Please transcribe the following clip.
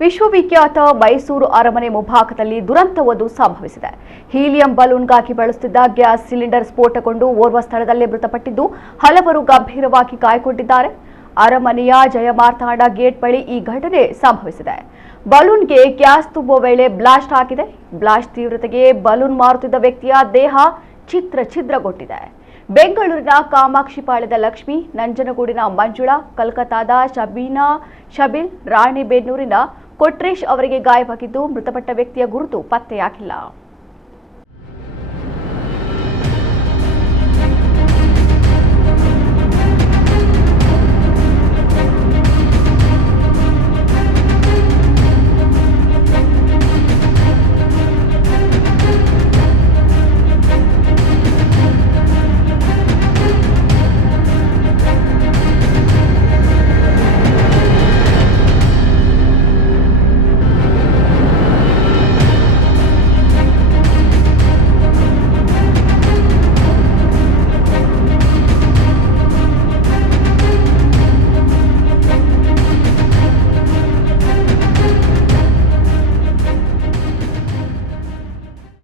ವಿಶ್ವವಿಖ್ಯಾತ ಮೈಸೂರು ಅರಮನೆ ಮುಂಭಾಗದಲ್ಲಿ ದುರಂತವೊಂದು ಸಂಭವಿಸಿದೆ. ಹೀಲಿಯಂ ಬಲೂನ್ಗಾಗಿ ಬಳಸುತ್ತಿದ್ದ ಗ್ಯಾಸ್ ಸಿಲಿಂಡರ್ ಸ್ಫೋಟಗೊಂಡು ಓರ್ವ ಸ್ಥಳದಲ್ಲೇ ಮೃತಪಟ್ಟಿದ್ದು, ಹಲವರು ಗಂಭೀರವಾಗಿ ಗಾಯಗೊಂಡಿದ್ದಾರೆ. ಅರಮನೆಯ ಜಯಮಾರ್ತಾಂಡ ಗೇಟ್ ಬಳಿ ಈ ಘಟನೆ ಸಂಭವಿಸಿದೆ. ಬಲೂನ್ಗೆ ಗ್ಯಾಸ್ ತುಂಬುವ ವೇಳೆ ಬ್ಲಾಸ್ಟ್ ಆಗಿದೆ. ಬ್ಲಾಸ್ಟ್ ತೀವ್ರತೆಗೆ ಬಲೂನ್ ಮಾರುತ್ತಿದ್ದ ವ್ಯಕ್ತಿಯ ದೇಹ ಛಿದ್ರಗೊಂಡಿದೆ. ಬೆಂಗಳೂರಿನ ಕಾಮಾಕ್ಷಿಪಾಳ್ಯದ ಲಕ್ಷ್ಮಿ, ನಂಜನಗೂಡಿನ ಮಂಜುಳಾ, ಕಲ್ಕತ್ತಾದ ಶಬೀಲ್, ರಾಣಿಬೆನ್ನೂರಿನ ಕೊಟ್ರೇಶ್ ಅವರಿಗೆ ಗಾಯವಾಗಿದ್ದು, ಮೃತಪಟ್ಟ ವ್ಯಕ್ತಿಯ ಗುರುತು ಪತ್ತೆಯಾಗಿಲ್ಲ.